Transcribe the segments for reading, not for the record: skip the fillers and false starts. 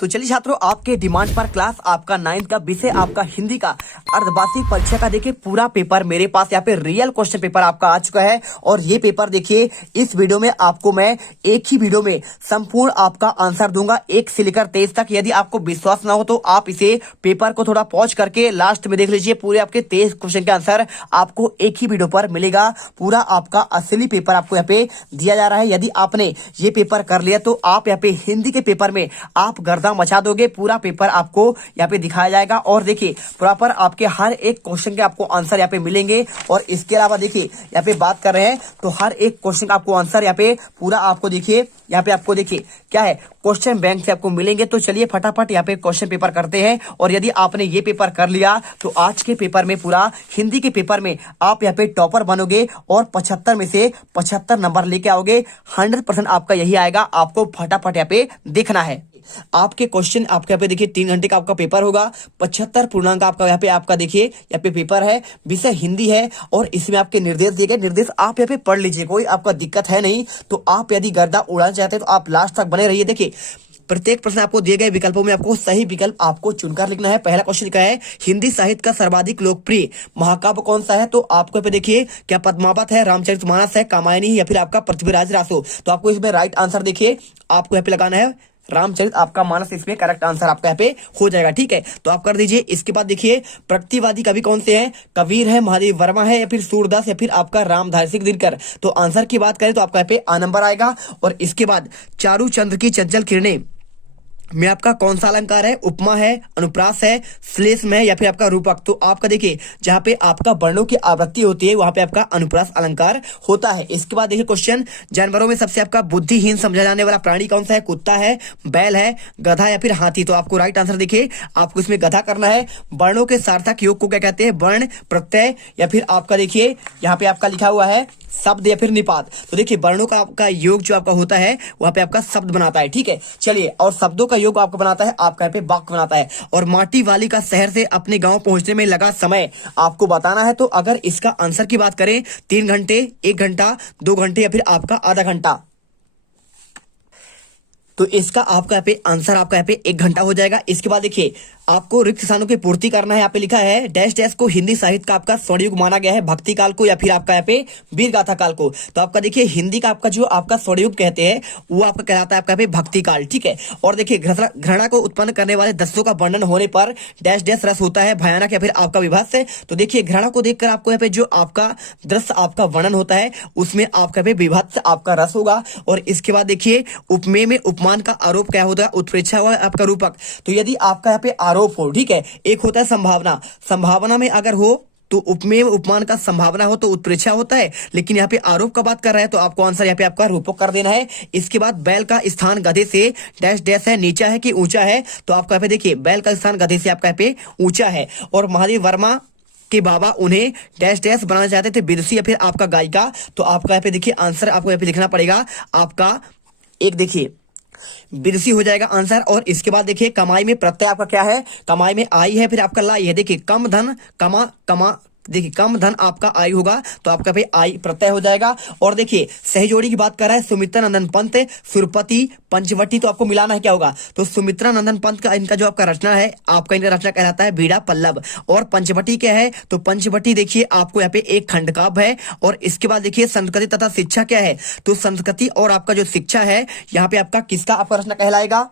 तो चलिए छात्रों, आपके डिमांड पर क्लास आपका 9th का विषय आपका हिंदी का अर्धवार्षिक परीक्षा का देखिए पूरा पेपर मेरे पास यहाँ पे रियल क्वेश्चन पेपर आपका आ चुका है। और ये पेपर देखिए इस वीडियो में आपको मैं एक ही वीडियो में संपूर्ण आपका आंसर दूंगा 1 से लेकर 23 तक। यदि आपको विश्वास ना हो तो आप इसे पेपर को थोड़ा पॉज करके लास्ट में देख लीजिए। पूरे आपके 23 क्वेश्चन के आंसर आपको एक ही वीडियो पर मिलेगा। पूरा आपका असली पेपर आपको यहाँ पे दिया जा रहा है। यदि आपने ये पेपर कर लिया तो आप यहाँ पे हिंदी के पेपर में आप गर्दा मचा दोगे। पूरा पेपर आपको यहाँ पे दिखाया जाएगा और देखिए प्रॉपर आपके हर एक क्वेश्चन के आपको आंसर यहाँ पे मिलेंगे। और इसके अलावा देखिए यहाँ पे बात कर रहे हैं तो हर एक क्वेश्चन का आपको आंसर यहाँ पे पूरा आपको देखिए यहाँ पे आपको देखिए क्या है क्वेश्चन बैंक से आपको मिलेंगे। तो चलिए फटाफट यहाँ पे क्वेश्चन पेपर करते हैं। और यदि आपने ये पेपर कर लिया तो आज के पेपर में पूरा हिंदी के पेपर में आप यहाँ पे टॉपर बनोगे और 75 में से 75 नंबर लेके आओगे। 100% आपका यही आएगा। आपको फटाफट यहाँ पे देखना है। आपके क्वेश्चन आपके यहाँ पे देखिए 3 घंटे का आपका पेपर होगा। 75 पूर्णांक आपका यहाँ पे आपका देखिए यहाँ पे पेपर है। विषय हिंदी है और इसमें आपके निर्देश दिए गए। निर्देश आप यहाँ पे पढ़ लीजिए, कोई आपका दिक्कत है नहीं। तो आप यदि गर्दा उड़ाना चाहते हैं तो आप लास्ट तक बने रहिए। देखिए प्रत्येक प्रश्न आपको दिए गए विकल्पों में आपको सही विकल्प आपको चुनकर लिखना है। पहला क्वेश्चन लिखा है हिंदी साहित्य का सर्वाधिक लोकप्रिय महाकाव्य कौन सा है। तो आपको यहाँ पे देखिए क्या पद्मावत है, रामचरितमानस है, कामायनी या फिर आपका पृथ्वीराज रासो। तो आपको इसमें राइट आंसर देखिए आपको यहाँ पे लगाना है रामचरित आपका मानस। इसमें करेक्ट आंसर आपका यहाँ पे हो जाएगा। ठीक है, तो आप कर दीजिए। इसके बाद देखिए प्रतिवादी कवि कौन से हैं। कबीर है, महादेव वर्मा है या फिर सूरदास या फिर आपका रामधारी सिंह दिनकर। तो आंसर की बात करें तो आपका यहाँ पे आ नंबर आएगा। और इसके बाद चारू चंद्र की चंचल किरणें में आपका कौन सा अलंकार है। उपमा है, अनुप्रास है, श्लेषम है या फिर आपका रूपक। तो आपका देखिए जहां पे आपका वर्णों की आवृत्ति होती है वहां पे आपका अनुप्रास अलंकार होता है। इसके बाद देखिए क्वेश्चन जानवरों में सबसे आपका बुद्धिहीन समझा जाने वाला प्राणी कौन सा है। कुत्ता है, बैल है, गधा या फिर हाथी। तो आपको राइट आंसर देखिए आपको इसमें गधा करना है। वर्णों के सार्थक योग को क्या कहते हैं। वर्ण, प्रत्यय या फिर आपका देखिए यहाँ पे आपका लिखा हुआ है शब्द या फिर निपात। तो देखिए वर्णों का आपका योग जो आपका होता है वहां पे आपका शब्द बनाता है। ठीक है, चलिए और शब्दों का योग आपका बनाता है आपका यहाँ पे वाक्य बनाता है। और माटी वाली का शहर से अपने गांव पहुंचने में लगा समय आपको बताना है। तो अगर इसका आंसर की बात करें 3 घंटे, 1 घंटा, 2 घंटे या फिर आपका आधा घंटा, तो इसका आपका यहाँ पे आंसर आपका यहाँ पे 1 घंटा हो जाएगा। इसके बाद देखिए आपको रिक्त स्थानों की पूर्ति करना है। यहाँ पे लिखा है डैश डैश को हिंदी साहित्य का आपका स्वर्णयुग माना गया है। भक्ति काल को या फिर आपका यहाँ पे वीर गाथा काल को। तो आपका देखिए हिंदी का आपका जो आपका स्वर्णयुग कहते हैं वो आपका कहलाता है आपका यहाँ पे भक्ति काल। ठीक है, और देखिए घृणा को उत्पन्न करने वाले दस्यों का वर्णन होने पर डैश डैश रस होता है, भयानक या फिर आपका विभत्स है। तो देखिए घृणा को देखकर आपको यहाँ पे जो आपका दृश्य आपका वर्णन होता है उसमें आपका यहाँ पे विभत्स आपका रस होगा। और इसके बाद देखिए उपमेय में उपमान का आरोप क्या होता है। उत्प्रेक्षा हुआ आपका रूपक। तो यदि आपका यहाँ पे आरोप हो, ठीक है, एक होता है संभावना, संभावना में अगर हो तो उपमेय उपमान का संभावना हो तो उत्प्रेक्षा होता है। लेकिन यहाँ पे आरोप का बात कर रहा है तो आपको आंसर यहाँ पे आपका रूपक कर देना है। इसके बाद बैल का स्थान गधे से डैश डैश है, नीचा है कि ऊंचा है। तो आपको यहाँ पे देखिए बैल का स्थान गधे से आपका यहाँ पे ऊंचा है। और महादेव वर्मा के बाबा उन्हें डैश डैश बनाना चाहते थे, विदुषी या फिर आपका गायिका। तो आपका यहाँ पे देखिए आंसर आपको यहाँ पे लिखना पड़ेगा आपका एक देखिए विदुषी हो जाएगा आंसर। और इसके बाद देखिए कमाई में प्रत्यय आपका क्या है। कमाई में आई है फिर आपका लाई है। देखिए कम धन कमा देखिए कम धन आपका आई होगा तो आपका भाई आई प्रत्यय हो जाएगा। और देखिए सही जोड़ी की बात कर रहा है सुमित्रा नंदन पंत, सुरपति, पंचवटी। तो आपको मिलाना है क्या होगा। तो सुमित्रा नंदन पंत का इनका जो आपका रचना है आपका इनका रचना कहलाता है बीड़ा पल्लव। और पंचवटी क्या है तो पंचवटी देखिए आपको यहाँ पे एक खंड काव्य है। और इसके बाद देखिए संस्कृति तथा शिक्षा क्या है। तो संस्कृति और आपका जो शिक्षा है यहाँ पे आपका किसका आपका रचना कहलाएगा।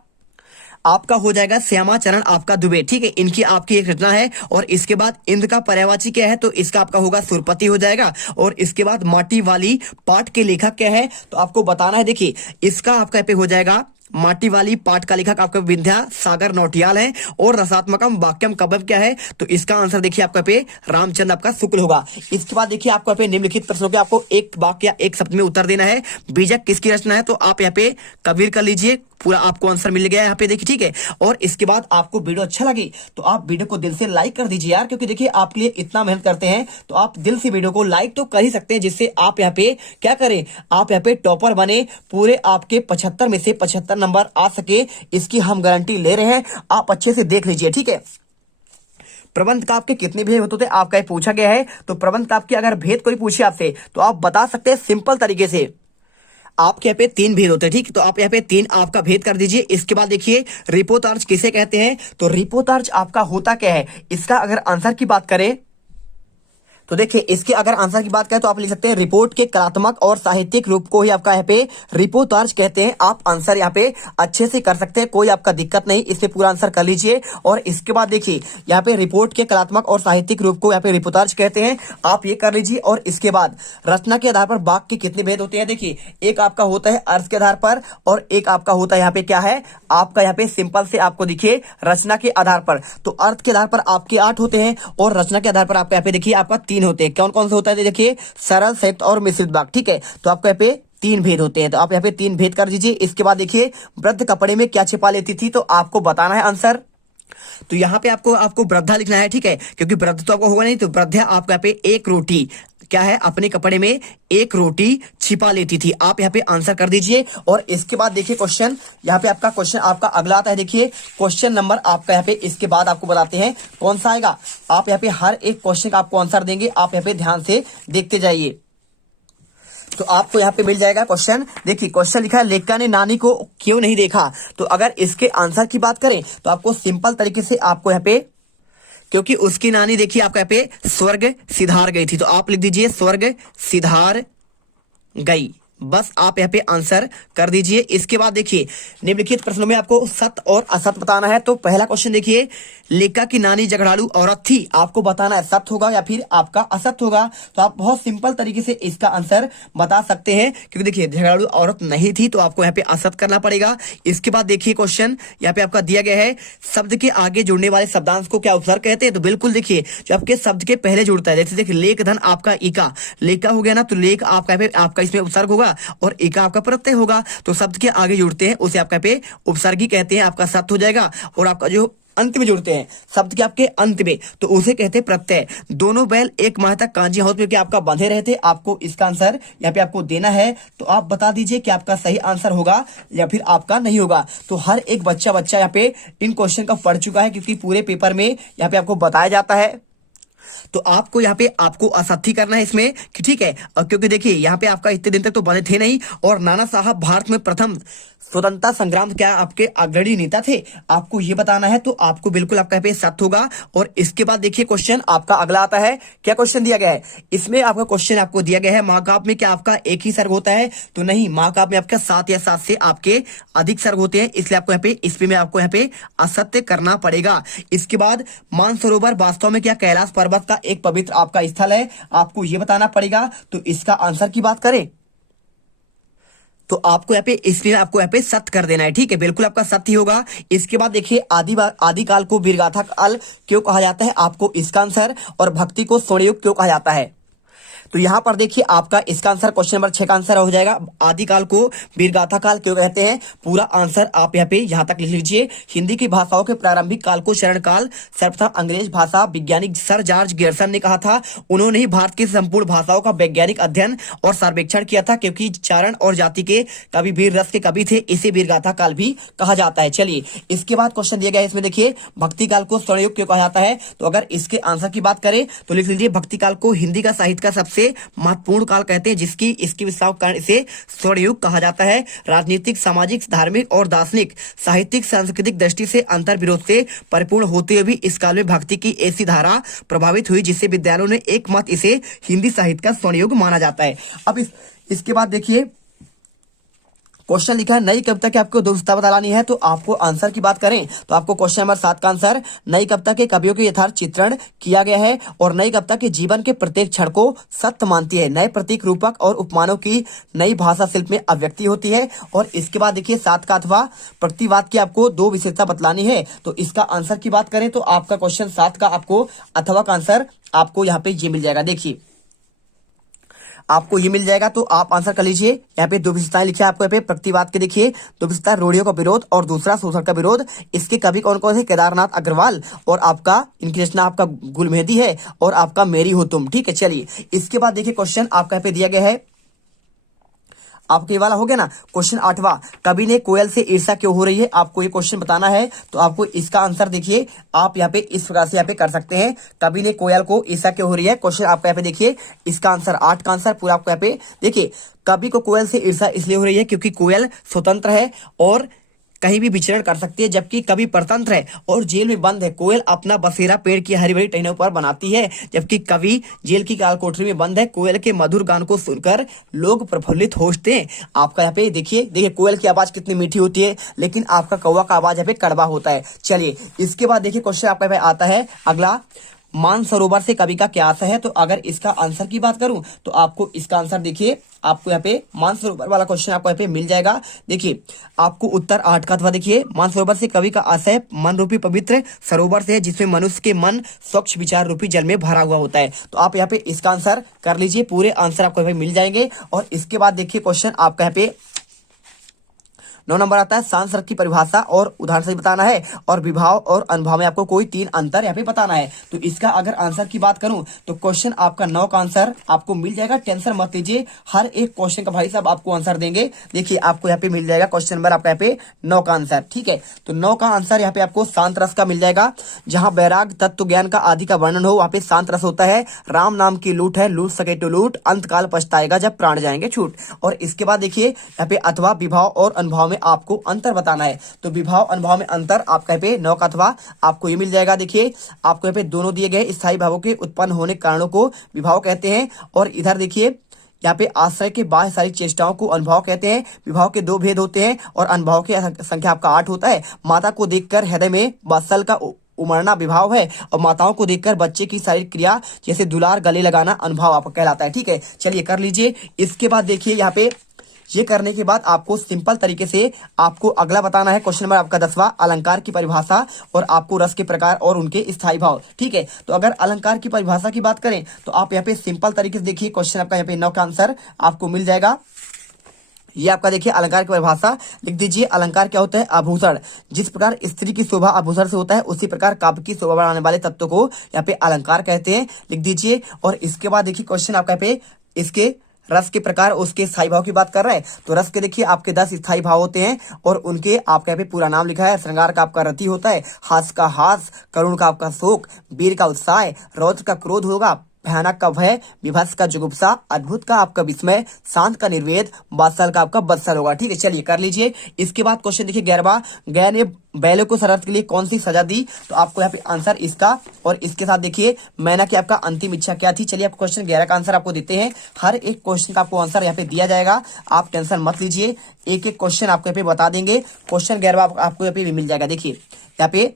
आपका हो जाएगा श्यामा चरण आपका दुबे। ठीक है, इनकी आपकी एक रचना है। और इसके बाद इंद्र का पर्यायवाची क्या है तो इसका आपका होगा सुरपति हो जाएगा। और इसके बाद माटी वाली पाठ के लेखक क्या है तो आपको बताना है। देखिए इसका आपका पे हो जाएगा माटी वाली पाठ का लेखक आपका विद्या सागर नौटियाल है। और रसात्मकम वाक्यम कवि क्या है तो इसका आंसर देखिए आपका पे रामचंद्र आपका शुक्ल होगा। इसके बाद देखिए आपको पे निम्नलिखित प्रश्नों के आपको एक वाक्य या एक शब्द में उत्तर देना है। बीजक किसकी रचना है तो आप यहाँ पे कबीर कर लीजिए, पूरा आपको आंसर मिल गया यहाँ पे देखिए। ठीक है, और इसके बाद आपको वीडियो अच्छा लगी तो आप वीडियो को दिल से लाइक कर दीजिए यार, क्योंकि देखिए आपके लिए इतना मेहनत करते हैं तो आप दिल से वीडियो को लाइक तो कर ही सकते हैं, जिससे आप यहाँ पे क्या करें आप यहाँ पे टॉपर बने, पूरे आपके 75 में से 75 नंबर आ सके इसकी हम गारंटी ले रहे हैं। आप अच्छे से देख लीजिए। ठीक है, प्रबंध का आपके कितने भेद होते थे आपका पूछा गया है। तो प्रबंध का आपके अगर भेद कोई पूछे आपसे तो आप बता सकते हैं सिंपल तरीके से। आपके यहाँ पे 3 भेद होते हैं, ठीक। तो आप यहाँ पे 3 आपका भेद कर दीजिए। इसके बाद देखिए रिपोर्टार्ज किसे कहते हैं, तो रिपोर्टार्ज आपका होता क्या है, इसका अगर आंसर की बात करें तो देखिए इसके अगर आंसर की बात करें तो आप लिख सकते हैं रिपोर्ट के कलात्मक और साहित्यिक रूप को ही आपका यहाँ पे रिपोर्टाज कहते हैं। आप आंसर यहाँ पे अच्छे से कर सकते हैं, कोई आपका दिक्कत नहीं, इससे पूरा आंसर कर लीजिए। और इसके बाद देखिए यहाँ पे रिपोर्ट के कलात्मक और साहित्यिक रूप को यहाँ पे रिपोर्टाज कहते हैं, आप ये कर लीजिए। और इसके बाद रचना के आधार पर वाक्य के कितने भेद होते हैं, देखिए एक आपका होता है अर्थ के आधार पर और एक आपका होता है यहाँ पे क्या है आपका यहाँ पे सिंपल से आपको देखिए रचना के आधार पर। तो अर्थ के आधार पर आपके 8 होते हैं और रचना के आधार पर आपका यहाँ पे देखिए आपका 3 होते हैं। कौन कौन से होता है देखिए सरल, संयुक्त और मिश्रित वाक्य, ठीक है। तो आपको यहाँ पे 3 भेद होते हैं, तो आप यहाँ पे 3 भेद कर दीजिए। इसके बाद देखिए वृद्ध कपड़े में क्या छिपा लेती थी, तो आपको बताना है आंसर। तो यहाँ पे आपको वृद्धा लिखना है, ठीक है, क्योंकि वृद्ध तो आपको होगा नहीं, तो वृद्धा आपको यहाँ पे एक रोटी क्या है अपने कपड़े में एक रोटी छिपा लेती थी। आप यहाँ पे आंसर कर दीजिए। और इसके बाद देखिए क्वेश्चन यहाँ पे आपका क्वेश्चन आपका अगला आता है, देखिए क्वेश्चन नंबर आपका यहाँ पे इसके बाद आपको बताते हैं कौन सा आएगा। आप यहाँ पे हर एक क्वेश्चन का आपको आंसर देंगे, आप यहाँ पे ध्यान से देखते जाइए। तो आपको यहाँ पे मिल जाएगा क्वेश्चन। देखिए क्वेश्चन लिखा है लेखिका ने नानी को क्यों नहीं देखा, तो अगर इसके आंसर की बात करें तो आपको सिंपल तरीके से आपको यहाँ पे, क्योंकि उसकी नानी देखिए आपका यहाँ पे स्वर्ग सिधार गई थी, तो आप लिख दीजिए स्वर्ग सिधार गई, बस आप यहाँ पे आंसर कर दीजिए। इसके बाद देखिए निम्नलिखित प्रश्नों में आपको सत्य और असत्य बताना है। तो पहला क्वेश्चन देखिए लेखिका की नानी झगड़ालू औरत थी, आपको बताना है सत्य होगा या फिर आपका असत्य होगा। तो आप बहुत सिंपल तरीके से इसका आंसर बता सकते हैं, क्योंकि देखिए झगड़ालू औरत नहीं थी, तो आपको यहाँ पे असत्य करना पड़ेगा। इसके बाद देखिए क्वेश्चन यहाँ पे आपका दिया गया है शब्द के आगे जुड़ने वाले शब्दांश को क्या उपसर्ग कहते हैं, तो बिल्कुल देखिए जो आपके शब्द के पहले जुड़ता है, जैसे देखिए लेख धन आपका इका, लेखा हो गया ना, तो लेख आपका इसमें उपसर्ग होगा और एका आपका प्रत्यय होगा। तो शब्द के आगे जुड़ते हैं उसे आपका पे उपसर्गी कहते हैं, आपका सत्य हो जाएगा। और आपका जो अंत में जुड़ते हैं शब्द के आपके अंत में, तो उसे कहते हैं प्रत्यय। दोनों बैल एक माह तक कांजी हाउस में आपका बंधे रहते, आपको इसका आंसर यहाँ पे आपको देना है। तो आप बता दीजिए कि आपका सही आंसर होगा या फिर आपका नहीं होगा। तो हर एक बच्चा यहाँ पे इन क्वेश्चन का पढ़ चुका है, क्योंकि पूरे पेपर में यहाँ पे आपको बताया जाता है। तो आपको यहाँ पे आपको असत्य करना है इसमें कि ठीक है, और क्योंकि देखिए यहाँ पे आपका इतने दिन तक तो बने थे नहीं, और नाना साहब भारत में प्रथम स्वतंत्रता संग्राम क्या आपके अग्रणी नेता थे, आपको ये बताना है। तो आपको बिल्कुल आपका यहाँ पे सत्य होगा। और इसके बाद देखिए क्वेश्चन आपका अगला आता है, क्या क्वेश्चन दिया गया है इसमें, आपका क्वेश्चन आपको दिया गया है महाकाव्य में क्या आपका एक ही सर्ग होता है, तो नहीं, महाकाव्य में आपका 7 या 7 से आपके अधिक सर्ग होते हैं, इसलिए आपको यहाँ पे इसमें आपको यहाँ पे असत्य करना पड़ेगा। इसके बाद मानसरोवर वास्तव में क्या कैलाश पर्वत का एक पवित्र आपका स्थल है, आपको ये बताना पड़ेगा। तो इसका आंसर की बात करें तो आपको यहाँ पे इसलिए आपको यहाँ पे सत्य कर देना है, ठीक है, बिल्कुल आपका सत्य होगा। इसके बाद देखिए आदिकाल को वीरगाथा काल क्यों कहा जाता है, आपको इसका आंसर, और भक्ति को स्वर्णयुग क्यों कहा जाता है। तो यहाँ पर देखिए आपका इसका आंसर क्वेश्चन नंबर 6 का आंसर हो जाएगा, आदिकाल को वीरगाथा काल क्यों कहते हैं। पूरा आंसर आप यहाँ पे यहाँ तक लिख लीजिए। हिंदी की भाषाओं के प्रारंभिक काल को चरण काल सर्वप्रथम अंग्रेज भाषा वैज्ञानिक सर जॉर्ज गियर्सन ने कहा था। उन्होंने ही भारत की संपूर्ण भाषाओं का वैज्ञानिक अध्ययन और सर्वेक्षण किया था, क्योंकि चारण और जाति के कवि वीर रस के कवि थे, इसे वीरगाथा काल भी कहा जाता है। चलिए इसके बाद क्वेश्चन दिया गया है, इसमें देखिए भक्ति काल को स्वर्णयुग क्यों कहा जाता है। तो अगर इसके आंसर की बात करें तो लिख लीजिए भक्ति काल को हिंदी का साहित्य का सबसे महत्वपूर्ण काल कहते हैं, जिसकी इसकी विस्तार के कारण इसे स्वर्णयुग कहा जाता है। राजनीतिक, सामाजिक, धार्मिक और दार्शनिक, साहित्यिक, सांस्कृतिक दृष्टि से अंतर विरोध से परिपूर्ण होते हुए भी इस काल में भक्ति की ऐसी धारा प्रभावित हुई, जिससे विद्यालयों ने एक मत इसे हिंदी साहित्य का स्वर्णयुग माना जाता है। अब इसके बाद देखिए क्वेश्चन लिखा है नई कविता की आपको दो विशेषता बतानी है। तो आपको आंसर की बात करें तो आपको क्वेश्चन नंबर 7 का आंसर, नई कविता के कवियों के यथार्थ चित्रण किया गया है और नई कविता के जीवन के प्रत्येक क्षण को सत्य मानती है। नए प्रतीक, रूपक और उपमानों की नई भाषा शिल्प में अभिव्यक्ति होती है। और इसके बाद देखिए 7 का अथवा प्रतिवाद की आपको 2 विशेषता बतलानी है। तो इसका आंसर की बात करें तो आपका क्वेश्चन 7 का आपको अथवा का आंसर आपको यहाँ पे ये मिल जाएगा। देखिए आपको ये मिल जाएगा, तो आप आंसर कर लीजिए। यहाँ पे 2 विशेषताएं लिखी है आपको यहाँ पे प्रतिवाद के, देखिए 2 विशेषता, रूढ़ियों का विरोध और दूसरा शोषण का विरोध। इसके कवि कौन कौन है, केदारनाथ अग्रवाल, और आपका इनकी रचना आपका गुलमेहदी है और आपका मेरी हो तुम, ठीक है। चलिए इसके बाद देखिए क्वेश्चन आपका यहाँ पे दिया गया है, आपको ये वाला हो गया ना। क्वेश्चन 8वां, कवि ने कोयल से ईर्ष्या क्यों हो रही है, आपको ये क्वेश्चन बताना है। तो आपको इसका आंसर देखिए आप यहाँ पे इस प्रकार से यहाँ पे कर सकते हैं, कवि ने कोयल को ईर्ष्या क्यों हो रही है। क्वेश्चन आपका यहाँ पे देखिए इसका आंसर 8 का आंसर पूरा आपको यहाँ पे देखिए, कवि को कोयल से ईर्ष्या इसलिए हो रही है क्योंकि कोयल स्वतंत्र है और कहीं भी विचरण कर सकती है, जबकि कवि परतंत्र है और जेल में बंद है। कोयल अपना बसेरा पेड़ की हरी भरी टहनियों पर बनाती है, जबकि कवि जेल की काल कोठरी में बंद है। कोयल के मधुर गान को सुनकर लोग प्रफुल्लित होते हैं। आपका यहाँ पे देखिए कोयल की आवाज कितनी मीठी होती है, लेकिन आपका कौवा का आवाज यहाँ पे कड़वा होता है। चलिए इसके बाद देखिए क्वेश्चन आपका यहाँ पे आता है अगला, मानसरोवर से कवि का क्या आशय है। तो अगर इसका आंसर की बात करूं तो आपको इसका आंसर देखिए आपको यहाँ पे मानसरोवर वाला क्वेश्चन आपको यहाँ पे मिल जाएगा। देखिए आपको उत्तर 8 का अथवा देखिए, मानसरोवर से कवि का आशय मन रूपी पवित्र सरोवर से है, जिसमें मनुष्य के मन स्वच्छ विचार रूपी जल में भरा हुआ होता है। तो आप यहाँ पे इसका आंसर कर लीजिए, पूरे आंसर आपको यहाँ पे मिल जाएंगे। और इसके बाद देखिए क्वेश्चन आपका यहाँ पे 9 नंबर आता है, सांसर्ग की परिभाषा और उदाहरण से बताना है, और विभाव और अनुभाव में आपको कोई 3 अंतर यहाँ पे बताना है। तो इसका अगर आंसर की बात करूं तो क्वेश्चन आपका 9 का आंसर आपको मिल जाएगा। टेंशन मत लीजिए, हर एक क्वेश्चन का भाई साहब आपको आंसर देंगे। देखिए आपको यहाँ पे मिल जाएगा क्वेश्चन नंबर आपका यहाँ पे 9 का आंसर, ठीक है। तो 9 का आंसर यहाँ पे आपको शांत रस का मिल जाएगा। जहां वैराग तत्व ज्ञान का आदि का वर्णन हो वहां पे शांत रस होता है। राम नाम की लूट है, लूट सके तो लूट, अंत काल पछताएगा जब प्राण जाएंगे छूट। और इसके बाद देखिए यहाँ पे अथवा विभाव और अनुभव में आपको अंतर बताना है। तो विभाव अनुभव में अंतर आपका यहाँ पे 9 का अथवा आपको ये मिल जाएगा। देखिए आपको यहाँ पे दोनों दिए गए स्थायी भावों के उत्पन्न होने के कारणों को विभाव कहते हैं, और इधर देखिए यहाँ पे आश्रय के बाह्य सारी चेष्टाओं को अनुभव कहते हैं। विभाव के 2 भेद होते हैं और अनुभव की संख्या आपका 8 होता है। माता को देखकर हृदय में वात्सल का उमड़ना विभाव है, और माताओं को देखकर बच्चे की शारीरिक क्रिया जैसे दुलार गले लगाना अनुभव आपका कहलाता है, ठीक है। चलिए कर लीजिए। इसके बाद देखिए यहाँ पे ये करने के बाद आपको सिंपल तरीके से आपको अगला बताना है। क्वेश्चन नंबर आपका 10वां, अलंकार की परिभाषा और आपको रस के प्रकार और उनके स्थायी भाव, ठीक है। तो अगर अलंकार की परिभाषा की बात करें तो आप यहाँ पे सिंपल तरीके से देखिए क्वेश्चन आपका यहाँ पे 9 का आंसर आपको मिल जाएगा। ये आपका देखिए अलंकार की परिभाषा लिख दीजिए। अलंकार क्या होता है, आभूषण। जिस प्रकार स्त्री की शोभा आभूषण से होता है, उसी प्रकार काव्य की शोभा बढ़ाने वाले तत्व को यहाँ पे अलंकार कहते हैं, लिख दीजिए। और इसके बाद देखिए क्वेश्चन आपका यहाँ पे इसके रस के प्रकार उसके स्थायी भाव की बात कर रहे हैं। तो रस के देखिए आपके 10 स्थायी भाव होते हैं, और उनके आपके यहाँ पे पूरा नाम लिखा है। श्रृंगार का आपका रति होता है, हास का हास, करुण का आपका शोक, वीर का उत्साह, रौद्र का क्रोध होगा, भयानक का भय, विभत्स का जुगुप्सा, अद्भुत का आपका विस्मय, शांत का निर्वेद, बादशाह का आपका बत्सल होगा, ठीक है। चलिए कर लीजिए। इसके बाद क्वेश्चन देखिए 11वां, गया ने बैलों को शरारत के लिए कौन सी सजा दी। तो आपको यहाँ पे आंसर इसका, और इसके साथ देखिए मैना की आपका अंतिम इच्छा क्या थी। चलिए आप क्वेश्चन 11 का आंसर आपको देते हैं। हर एक क्वेश्चन का आपको आंसर यहाँ पे दिया जाएगा, आप टेंशन मत लीजिए, एक एक क्वेश्चन आपको यहाँ पे बता देंगे। क्वेश्चन 11 आपको यहाँ पे मिल जाएगा। देखिए यहाँ पे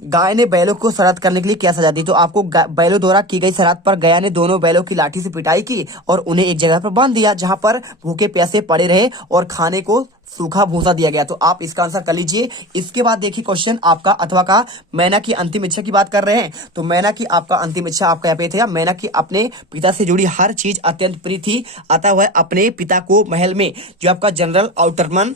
गाय ने बैलों को शरारत करने के लिए क्या सजा दी। तो आपको बैलों द्वारा की गई शरारत पर गया ने दोनों बैलों की लाठी से पिटाई की और उन्हें एक जगह पर बांध दिया, जहां पर भूखे प्यासे पड़े रहे और खाने को सूखा भूसा दिया गया। तो आप इसका आंसर कर लीजिए। इसके बाद देखिए क्वेश्चन आपका अथवा का, मैना की अंतिम इच्छा की बात कर रहे हैं। तो मैना की आपका अंतिम इच्छा आपका यहाँ पे था, मैना की अपने पिता से जुड़ी हर चीज अत्यंत प्रिय थी, अतः वह अपने पिता को महल में जो आपका जनरल आउटरमन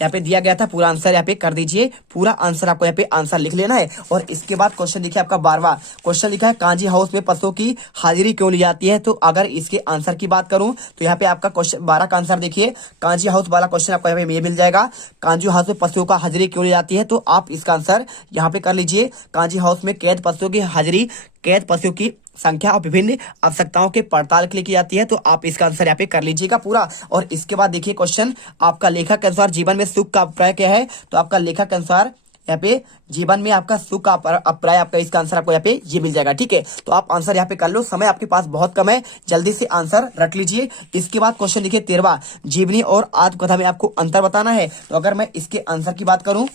यहाँ पे दिया गया था, पूरा आंसर यहाँ पे कर दीजिए। पूरा आंसर आपको यहाँ पे आंसर लिख लेना है। और इसके बाद क्वेश्चन लिखा है आपका 12वां, क्वेश्चन लिखा है कांजी हाउस में पशुओं की हाजिरी क्यों ली जाती है। तो अगर इसके आंसर की बात करूं तो यहाँ पे आपका क्वेश्चन 12 का आंसर देखिए, कांजी हाउस वाला क्वेश्चन आपको यहाँ पे ये मिल जाएगा। कांजी हाउस में पशुओं का हाजिरी क्यों ली जाती है, तो आप इसका आंसर यहाँ पे कर लीजिए। कांजी हाउस में कैद पशुओं की हाजिरी कैद पशुओं की संख्या और विभिन्न आवश्यकताओं के पड़ताल के लिए की जाती है। तो आप इसका आंसर यहाँ पे कर लीजिएगा पूरा। और इसके बाद देखिए क्वेश्चन आपका लेखक के अनुसार जीवन में सुख का अभिप्राय क्या है। तो आपका लेखक के अनुसार यहाँ पे जीवन में आपका सुख का अभिप्राय, आपका इसका आंसर आपको यहाँ पे ये मिल जाएगा, ठीक है। तो आप आंसर यहाँ पे कर लो, समय आपके पास बहुत कम है, जल्दी से आंसर रट लीजिए। इसके बाद क्वेश्चन लिखिए 13वां, जीवनी और आत्मकथा में आपको अंतर बताना है। तो अगर मैं इसके आंसर की बात करूं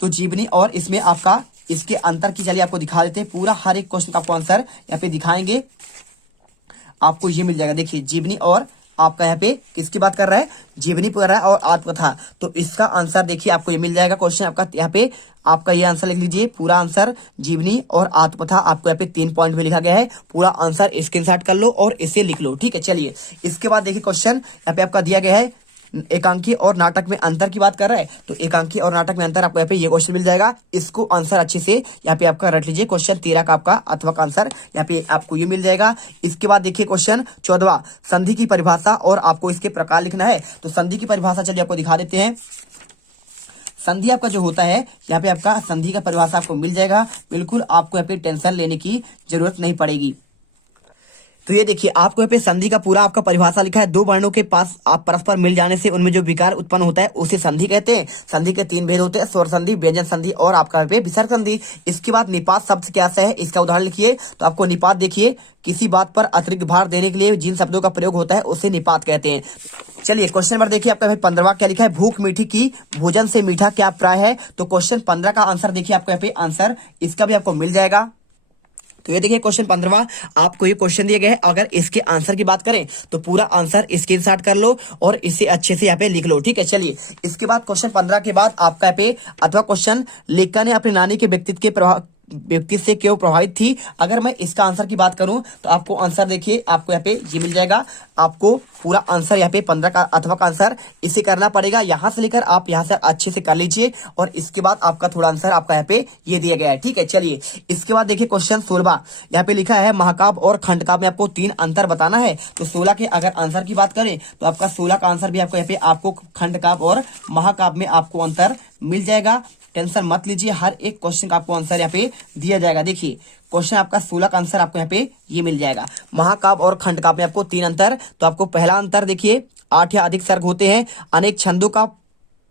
तो जीवनी और इसमें आपका इसके अंतर की चलिए आपको दिखा देते हैं। पूरा हर एक क्वेश्चन का आपको आंसर यहाँ पे दिखाएंगे, आपको ये मिल जाएगा। देखिए जीवनी और आपका यहाँ पे किसकी बात कर रहा है, जीवनी पर रहा है और आत्मकथा। तो इसका आंसर देखिए आपको ये मिल जाएगा। क्वेश्चन आपका यहाँ पे आपका ये आंसर लिख लीजिए, पूरा आंसर जीवनी और आत्मकथा आपको यहाँ पे 3 पॉइंट में लिखा गया है। पूरा आंसर स्क्रीनशॉट कर लो और इसे लिख लो, ठीक है। चलिए इसके बाद देखिए क्वेश्चन यहाँ पे आपका दिया गया है एकांकी और नाटक में अंतर की बात कर रहा है, तो एकांकी और नाटक में अंतर आपको यहाँ पे ये क्वेश्चन मिल जाएगा। इसको आंसर अच्छे से यहाँ पे आपका रट लीजिए। क्वेश्चन 13 का आपका अथवा का आंसर यहाँ पे आपको ये मिल जाएगा। इसके बाद देखिए क्वेश्चन 14 संधि की परिभाषा और आपको इसके प्रकार लिखना है। तो संधि की परिभाषा चलिए आपको दिखा देते हैं। संधि आपका जो होता है यहाँ पे आपका संधि का परिभाषा आपको मिल जाएगा। बिल्कुल आपको यहाँ पे टेंशन लेने की जरूरत नहीं पड़ेगी। तो ये देखिए आपको यहाँ पे संधि का पूरा आपका परिभाषा लिखा है। दो वर्णों के पास आप परस्पर मिल जाने से उनमें जो विकार उत्पन्न होता है उसे संधि कहते हैं। संधि के 3 भेद होते हैं, स्वर संधि, व्यंजन संधि और आपका यहाँ पे विसर्ग संधि। इसके बाद निपात शब्द क्या है इसका उदाहरण लिखिए। तो आपको निपात देखिए, किसी बात पर अतिरिक्त भार देने के लिए जिन शब्दों का प्रयोग होता है उसे निपात कहते हैं। चलिए क्वेश्चन नंबर देखिए आपका 15वां क्या लिखा है, भूख मीठी की भोजन से मीठा क्या प्राय है। तो क्वेश्चन 15 का आंसर देखिए आपको यहाँ पे आंसर इसका भी आपको मिल जाएगा। तो ये देखिए क्वेश्चन 15वां आपको ये क्वेश्चन दिया गया है। अगर इसके आंसर की बात करें तो पूरा आंसर स्क्रीनशॉट कर लो और इसे अच्छे से यहाँ पे लिख लो, ठीक है। चलिए इसके बाद क्वेश्चन 15 के बाद आपका यहाँ पे अथवा क्वेश्चन, लेखा ने अपनी नानी के व्यक्ति से क्यों प्रभावित थी। अगर मैं इसका आंसर की बात करूं तो आपको आंसर देखिए आपको यहाँ पे ये मिल जाएगा। आपको पूरा आंसर यहाँ पे 15 का अथवा का आंसर इसे करना पड़ेगा। यहां से लेकर आप यहां से अच्छे से कर लीजिए और इसके बाद आपका थोड़ा आंसर आपका यहाँ पे ये दिया गया है, ठीक है। चलिए इसके बाद देखिए क्वेश्चन 16 यहाँ पे लिखा है, महाकाव्य और खंडकाव्य में आपको 3 अंतर बताना है। तो 16 के अगर आंसर की बात करें तो आपका 16 का आंसर भी आपको यहाँ पे आपको खंडकाव्य और महाकाव्य में आपको अंतर मिल जाएगा। टेंशन मत लीजिए, हर एक क्वेश्चन का आपको आंसर यहाँ पे दिया जाएगा। देखिए क्वेश्चन आपका 16 का आंसर आपको यहाँ पे ये मिल जाएगा। महाकाव्य और खंडकाव्य में आपको 3 अंतर। तो आपको पहला अंतर देखिए 8 या अधिक सर्ग होते हैं, अनेक छंदों का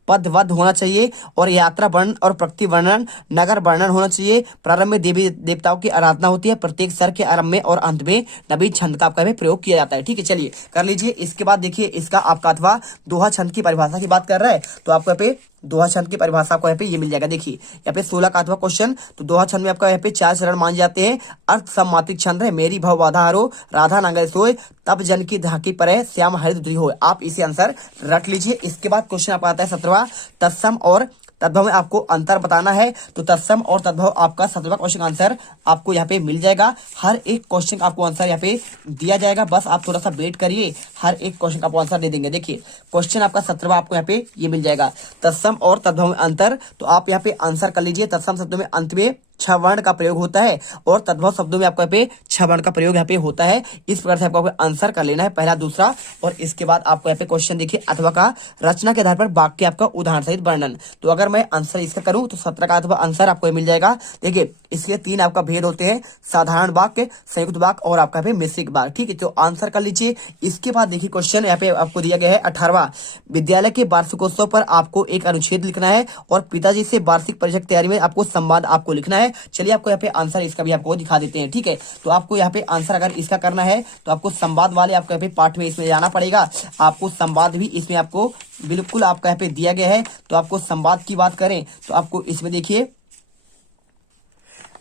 पदवध होना चाहिए और यात्रा वर्णन और प्रकृति वर्णन, नगर वर्णन होना चाहिए। प्रारंभ में देवी देवताओं की आराधना होती है, प्रत्येक सर्ग के आरंभ में और अंत में नवीन छंद का आपका प्रयोग किया जाता है, ठीक है। चलिए कर लीजिए। इसके बाद देखिए इसका आपका अथवा दोहा छंद की परिभाषा की बात कर रहा है। तो आपको यहाँ पे दोहा छंद की परिभाषा आपको यहाँ पे ये मिल जाएगा। देखिए यहाँ पे 16 का अथवा क्वेश्चन, तो दोहा छंद में आपका यहाँ पे 4 चरण माने जाते हैं। अर्थ सम्मातिक छंद है, मेरी भव बाधा हरो, राधा नांगल सोए, तब जन की धाकी पर श्याम हरित दुई हो। आप इसे आंसर रट लीजिए। इसके बाद क्वेश्चन आपका आता है 17वां, तत्सम और तद्भव में आपको अंतर बताना है। तो तत्सम और तद्भव आपका 17वां क्वेश्चन आंसर आपको यहाँ पे मिल जाएगा। हर एक क्वेश्चन का आपको आंसर यहाँ पे दिया जाएगा, बस आप थोड़ा सा वेट करिए, हर एक क्वेश्चन का आपको आंसर दे देंगे। देखिए क्वेश्चन आपका 17वां आपको यहाँ पे ये मिल जाएगा, तत्सम और तद्भव में अंतर। तो आप यहाँ पे आंसर कर लीजिए। तत्सम शब्दों में अंत में 6 वर्ण का प्रयोग होता है और तद्भव शब्दों में आपको यहाँ पे 6 वर्ण का प्रयोग यहाँ पे होता है। इस प्रकार से आपको आंसर कर लेना है, पहला दूसरा। और इसके बाद आपको यहाँ पे क्वेश्चन देखिए अथवा का, रचना के आधार पर वाक्य आपका उदाहरण सहित वर्णन। तो अगर मैं आंसर इसका करूं तो 17 का अथवा आंसर आपको मिल जाएगा। देखिए इसलिए 3 आपका भेद होते हैं, साधारण वाक्य, संयुक्त वाक्य और आपका मिश्रित वाक्य, ठीक है। तो आंसर कर लीजिए। इसके बाद देखिए क्वेश्चन यहाँ पे आपको दिया गया है 18वां, विद्यालय के वार्षिकोत्सव पर आपको एक अनुच्छेद लिखना है और पिताजी से वार्षिक परीक्षा की तैयारी में आपको संवाद आपको लिखना है। चलिए आपको यहाँ पे आंसर इसका भी आपको दिखा देते हैं, ठीक है। तो आपको यहाँ पे आंसर अगर इसका करना है तो आपको संवाद वाले आपको यहाँ पे पार्ट में इसमें जाना पड़ेगा। आपको संवाद भी इसमें आपको बिल्कुल आपका यहाँ पे दिया गया है। तो आपको संवाद की बात करें तो आपको इसमें देखिए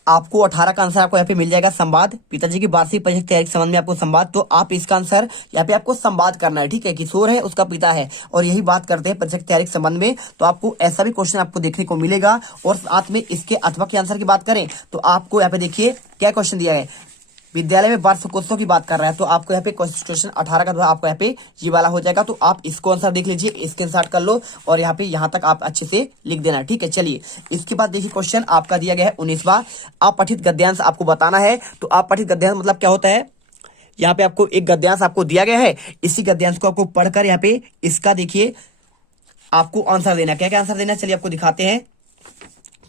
आपको 18 का आंसर आपको यहाँ पे मिल जाएगा, संवाद। पिताजी की वार्षिक परीक्षा की तैयारी के संबंध में आपको संवाद, तो आप इसका आंसर यहाँ पे आपको संवाद करना है, ठीक है। किशोर है उसका पिता है और यही बात करते हैं परीक्षा की तैयारी के संबंध में। तो आपको ऐसा भी क्वेश्चन आपको देखने को मिलेगा। और साथ में इसके अथवा के आंसर की बात करें तो आपको यहाँ पे देखिए क्या क्वेश्चन दिया है, विद्यालय में वार्षिकोत्सव की बात कर रहा है। तो आपको यहाँ पे क्वेश्चन 18 का आपको यहाँ पे ये वाला हो जाएगा। तो आप इसको आंसर देख लीजिए, स्क्रीनशॉट कर लो और यहाँ पे यहाँ तक आप अच्छे से लिख देना, ठीक है। चलिए इसके बाद देखिए क्वेश्चन आपका दिया गया है 19वां, अपठित गद्यांश आपको बताना है। तो अपठित गद्यांश मतलब क्या होता है, यहाँ पे आपको एक गद्यांश आपको दिया गया है, इसी गद्यांश को आपको पढ़कर यहाँ पे इसका देखिए आपको आंसर देना। क्या क्या आंसर देना चलिए आपको दिखाते हैं।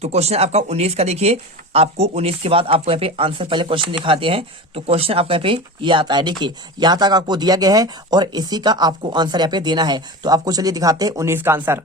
तो क्वेश्चन आपका 19 का देखिए, आपको 19 के बाद आपको यहाँ पे आंसर पहले क्वेश्चन दिखाते हैं। तो क्वेश्चन आपको यहाँ पे ये आता है, देखिए यहाँ तक आपको दिया गया है और इसी का आपको आंसर यहाँ पे देना है। तो आपको चलिए दिखाते हैं 19 का आंसर।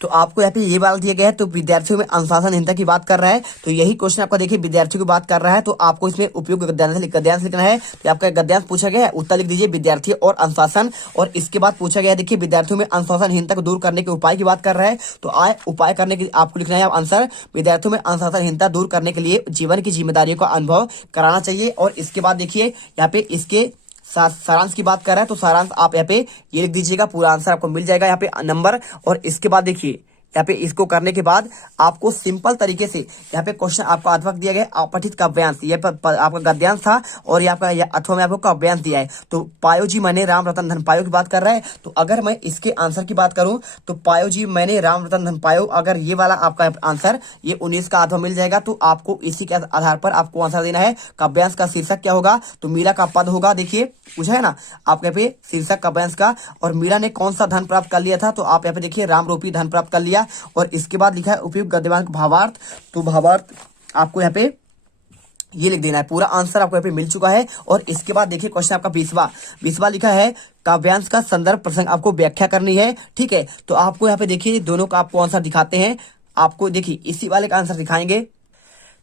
तो आपको यहाँ पे ये वाला दिया गया है, तो विद्यार्थियों में अनुशासनहीनता की बात कर रहा है। तो यही क्वेश्चन आपका देखिए विद्यार्थियों की बात कर रहा है। तो आपको इसमें उपयुक्त गद्यांश लिखना है। तो आपका गद्यांश पूछा गया है, उत्तर लिख दीजिए विद्यार्थी और अनुशासन। और इसके बाद पूछा गया है देखिए विद्यार्थियों में अनुशासनहीनता को दूर करने के उपाय की बात कर रहा है। तो उपाय करने के लिए आपको लिखना है आंसर, विद्यार्थियों में अनुशासनहीनता दूर करने के लिए जीवन की जिम्मेदारियों का अनुभव कराना चाहिए। और इसके बाद देखिए यहाँ पे इसके सारांश की बात कर रहा है। तो सारांश आप यहाँ पे ये लिख दीजिएगा, पूरा आंसर आपको मिल जाएगा यहाँ पे नंबर। और इसके बाद देखिए यहाँ पे इसको करने के बाद आपको सिंपल तरीके से यहाँ पे क्वेश्चन आपका अथवा दिया गया है, अपठित काव्यांश, ये आपका गद्यांश था और ये आपका अथवा में आपको काव्यांश दिया है। तो पायो जी मैंने राम रतन धन पायो की बात कर रहा है। तो अगर मैं इसके आंसर की बात करूं तो पायो जी मैंने राम रतन धन पायो, अगर ये वाला आपका आंसर ये 19 का अथवा मिल जाएगा तो आपको इसी के आधार पर आपको आंसर देना है। काव्यांश का शीर्षक क्या होगा, तो मीरा का पद होगा। देखिए पूछा है ना आपके यहाँ पे शीर्षक काव्यांश का, और मीरा ने कौन सा धन प्राप्त कर लिया था, तो आप यहाँ पे देखिए राम रूपी धन प्राप्त कर लिया। और इसके बाद लिखा है उपयुक्त गद्यवाक्य का भावार्थ, तो भावार्थ आपको यहाँ पे ये लिख देना है। पूरा आंसर आपको यहाँ पे मिल चुका है। और इसके बाद देखिए क्वेश्चन आपका 20वां लिखा है काव्यांश का संदर्भ प्रसंग आपको व्याख्या करनी है। ठीक है, तो आपको यहाँ पे देखिए दोनों का आपको आंसर दिखाते हैं। आपको देखिए इसी वाले का आंसर दिखाएंगे।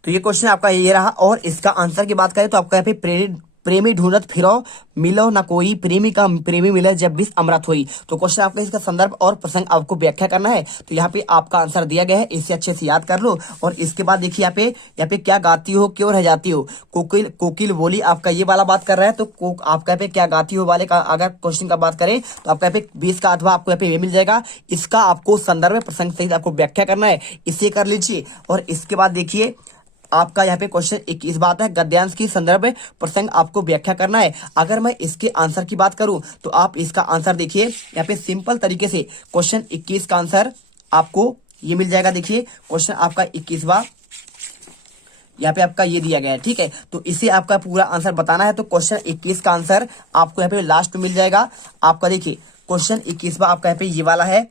तो ये क्वेश्चन आपका ये रहा। और इसका आंसर की बात करें तो आपका यहाँ पे प्रेमी ढूंढत फिरो मिलो ना कोई, प्रेमी का प्रेमी मिले जब विष अमृत हुई। तो क्वेश्चन आपका इसका संदर्भ और प्रसंग आपको व्याख्या करना है। तो यहाँ पे आपका आंसर दिया गया है, इसे अच्छे से याद कर लो। और इसके बाद देखिए यहाँ पे क्या गाती हो क्यों रह जाती हो, कोकिल बोली आपका ये वाला बात कर रहा है। तो आपका यहाँ पे क्या गाती हो वाले का अगर क्वेश्चन का बात करें तो आपका यहाँ पे 20 का अथवा आपको यहाँ पे ये मिल जाएगा। इसका आपको संदर्भ प्रसंग सहित आपको व्याख्या करना है, इसे कर लीजिए। और इसके बाद देखिए आपका यहाँ पे क्वेश्चन 21 बात है गद्यांश की संदर्भ प्रसंग आपको व्याख्या करना है। अगर मैं इसके आंसर की बात करूं तो आप इसका आंसर देखिए यहाँ पे सिंपल तरीके से क्वेश्चन 21 का आंसर आपको ये मिल जाएगा। देखिए क्वेश्चन आपका 21वां यहाँ पे आपका ये दिया गया है। ठीक है, तो इसे आपका पूरा आंसर बताना है। तो क्वेश्चन 21 का आंसर आपको यहाँ पे लास्ट में मिल जाएगा। आपका देखिए क्वेश्चन 21वां आपका यहाँ पे ये वाला है,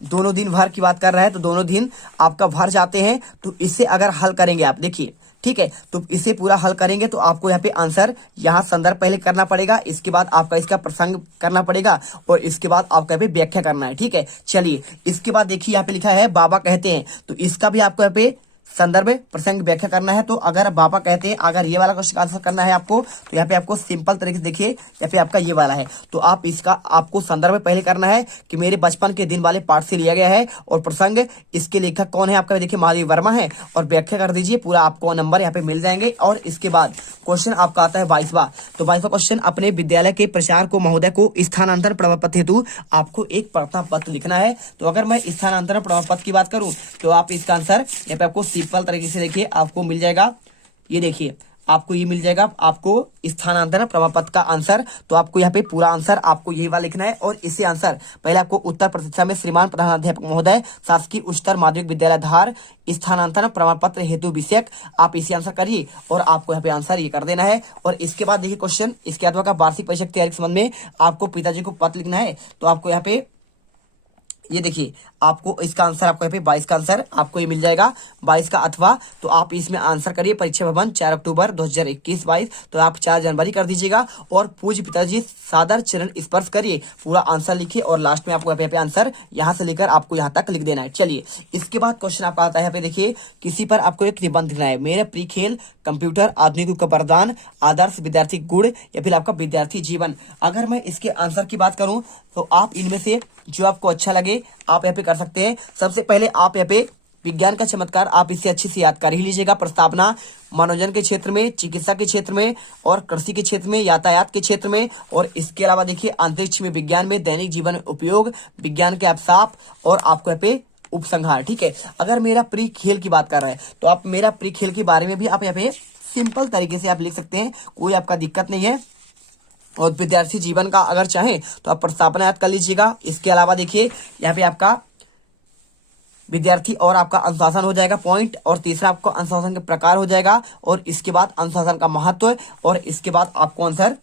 दोनों दिन भर की बात कर रहा है। तो दोनों दिन आपका भर जाते हैं, तो इससे अगर हल करेंगे आप देखिए, ठीक है, तो इसे पूरा हल करेंगे तो आपको यहाँ पे आंसर यहाँ संदर्भ पहले करना पड़ेगा, इसके बाद आपका इसका प्रसंग करना पड़ेगा और इसके बाद आपका यहाँ पे व्याख्या करना है। ठीक है, चलिए इसके बाद देखिए यहाँ पे लिखा है बाबा कहते हैं, तो इसका भी आपको यहाँ पे संदर्भ प्रसंग व्याख्या करना है। तो अगर बाबा कहते हैं, अगर ये वाला क्वेश्चन आंसर करना है आपको तो यहाँ पे आपको सिंपल तरीके से देखिए यहाँ पे आपका ये वाला है। तो आप इसका आपको संदर्भ पहले करना है कि मेरे बचपन के दिन वाले पाठ से लिया गया है और प्रसंग इसके लेखक कौन है आपका देखिए महादेव वर्मा है, और व्याख्या कर दीजिए। पूरा आपको नंबर यहाँ पे मिल जाएंगे। और इसके बाद क्वेश्चन आपका आता है 22वां। तो 22वां क्वेश्चन अपने विद्यालय के प्रचार को महोदय को स्थानांतरण प्रमाण पत्र हेतु आपको एक प्रार्थना पत्र लिखना है। तो अगर मैं स्थानांतरण प्रमाण पत्र की बात करूं तो आप इसका आंसर यहाँ पे आपको सिंपल तरीके से देखिए आपको मिल जाएगा। ये देखिए आपको ये मिल जाएगा आपको स्थानांतरण प्रमाण पत्र का आंसर। तो आपको यहाँ पे पूरा आंसर आपको यही वाला लिखना है। और इसे आंसर पहले आपको उत्तर प्रतीक्षा में श्रीमान प्रधानाध्यापक महोदय शासकीय उच्चतर माध्यमिक विद्यालय धार स्थानांतरण प्रमाण पत्र हेतु विषयक, आप इसे आंसर करिए और आपको यहाँ पे आंसर ये कर देना है। और इसके बाद देखिए क्वेश्चन इसके अथवा का वार्षिक परीक्षा की तैयारी के संबंध में आपको पिताजी को पत्र लिखना है। तो आपको यहाँ पे ये देखिए आपको इसका आंसर आपको यहाँ पे 22 का आंसर आपको ये मिल जाएगा 22 का अथवा। तो आप इसमें आंसर करिए परीक्षा भवन 4 अक्टूबर 2021-22। तो आप 4 जनवरी कर दीजिएगा और पूज्य पिताजी सादर चरण स्पर्श करिए, पूरा आंसर लिखिए और लास्ट में आपको यहाँ पे आंसर यहाँ से लेकर आपको यहाँ तक लिख देना है। चलिए इसके बाद क्वेश्चन आपका आता है यहाँ पे देखिए किसी पर आपको एक निबंध लिखना है। मेरे प्रिय खेल, कंप्यूटर, आधुनिक युग का वरदान, आदर्श विद्यार्थी गुण या फिर आपका विद्यार्थी जीवन। अगर मैं इसके आंसर की बात करूं तो आप इनमें से जो आपको अच्छा लगे आप यहाँ पे कर सकते हैं। सबसे पहले आप यहाँ पे विज्ञान का चमत्कार आप इसे अच्छे से याद कर ही लीजिएगा। प्रस्तावना मनोरंजन के क्षेत्र में, चिकित्सा के क्षेत्र में और कृषि के क्षेत्र में, यातायात के क्षेत्र में, और इसके अलावा देखिए अंतरिक्ष में विज्ञान में, दैनिक जीवन उपयोग, विज्ञान के अवसाप और आपको यहाँ पे उपसंहार। ठीक है, अगर मेरा प्रिय खेल की बात कर रहे हैं तो आप मेरा प्रिय खेल के बारे में भी आप यहाँ पे सिंपल तरीके से आप लिख सकते हैं, कोई आपका दिक्कत नहीं है। और विद्यार्थी जीवन का अगर चाहें तो आप प्रस्तावना याद कर लीजिएगा। इसके अलावा देखिए यहाँ पे आपका विद्यार्थी और आपका अनुशासन हो जाएगा पॉइंट, और तीसरा आपको अनुशासन के प्रकार हो जाएगा, और इसके बाद अनुशासन का महत्व, और इसके बाद आपको आंसर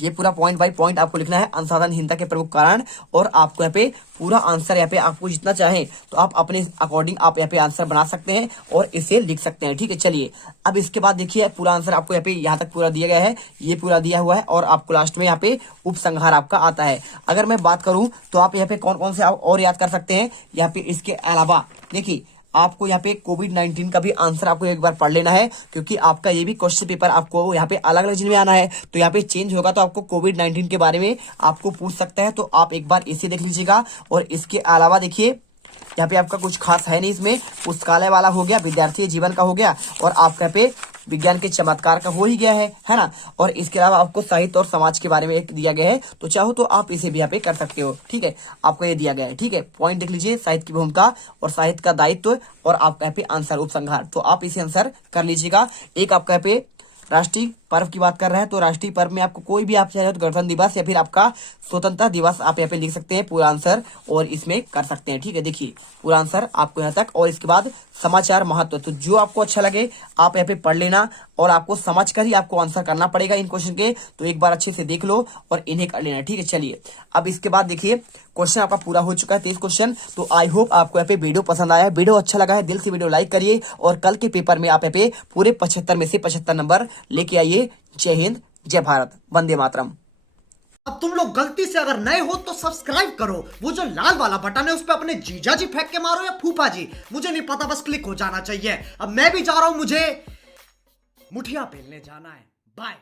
ये पूरा पॉइंट बाय पॉइंट आपको लिखना है। अनुशासनहीनता के प्रमुख कारण, और आपको यहाँ पे पूरा आंसर यहाँ पे आपको जितना चाहे तो आप अपने अकॉर्डिंग आप यहाँ पे आंसर बना सकते हैं और इसे लिख सकते हैं। ठीक है, चलिए अब इसके बाद देखिए पूरा आंसर आपको यहाँ पे यहाँ तक पूरा दिया गया है, ये पूरा दिया हुआ है, और आपको लास्ट में यहाँ पे उपसंहार आपका आता है। अगर मैं बात करूं तो आप यहाँ पे कौन कौन से आप और याद कर सकते हैं यहाँ पे। इसके अलावा देखिए आपको यहाँ पे कोविड-19 का भी आंसर आपको एक बार पढ़ लेना है, क्योंकि आपका ये भी क्वेश्चन पेपर आपको यहाँ पे अलग अलग जिनमें आना है, तो यहाँ पे चेंज होगा तो आपको कोविड-19 के बारे में आपको पूछ सकता है। तो आप एक बार इसे देख लीजिएगा। और इसके अलावा देखिए यहाँ पे आपका कुछ खास है नहीं, इसमें पुस्तकालय वाला हो गया, विद्यार्थी जीवन का हो गया, और आपका यहाँ पे विज्ञान के चमत्कार का हो ही गया है ना। और इसके अलावा आपको साहित्य और समाज के बारे में एक दिया गया है, तो चाहो तो आप इसे भी यहाँ पे कर सकते हो। ठीक है, आपको ये दिया गया है। ठीक है, पॉइंट देख लीजिए, साहित्य की भूमिका और साहित्य का दायित्व और आपका यहाँ पे आंसर उपसंहार, तो आप इसे आंसर कर लीजिएगा। एक आपका यहाँ पे राष्ट्रीय पर्व की बात कर रहे हैं, तो राष्ट्रीय पर्व में आपको कोई भी आप चाहे तो गणतंत्र दिवस या फिर आपका स्वतंत्रता दिवस आप यहाँ पे लिख सकते हैं पूरा आंसर और इसमें कर सकते हैं। ठीक है, देखिए पूरा आंसर आपको यहाँ तक। और इसके बाद समाचार महत्व, तो जो आपको अच्छा लगे आप यहाँ पे पढ़ लेना और आपको समझ कर ही आपको आंसर करना पड़ेगा इन क्वेश्चन के, तो एक बार अच्छे से देख लो और इन्हें कर लेना। ठीक है, चलिए अब इसके बाद देखिए क्वेश्चन आपका पूरा हो चुका है 23 क्वेश्चन। तो आई होप आपको यहाँ पे वीडियो पसंद आया है। वीडियो अच्छा लगा है दिल से वीडियो लाइक करिए और कल के पेपर में आप यहाँ पे पूरे 75 में से 75 नंबर लेके आइए। जय हिंद, जय भारत, वंदे मातरम। अब तुम लोग गलती से अगर नए हो तो सब्सक्राइब करो, वो जो लाल वाला बटन है उस पर अपने जीजा जी फेंक के मारो या फूफा जी, मुझे नहीं पता, बस क्लिक हो जाना चाहिए। अब मैं भी जा रहा हूं, मुझे मुठिया पेलने जाना है। बाय।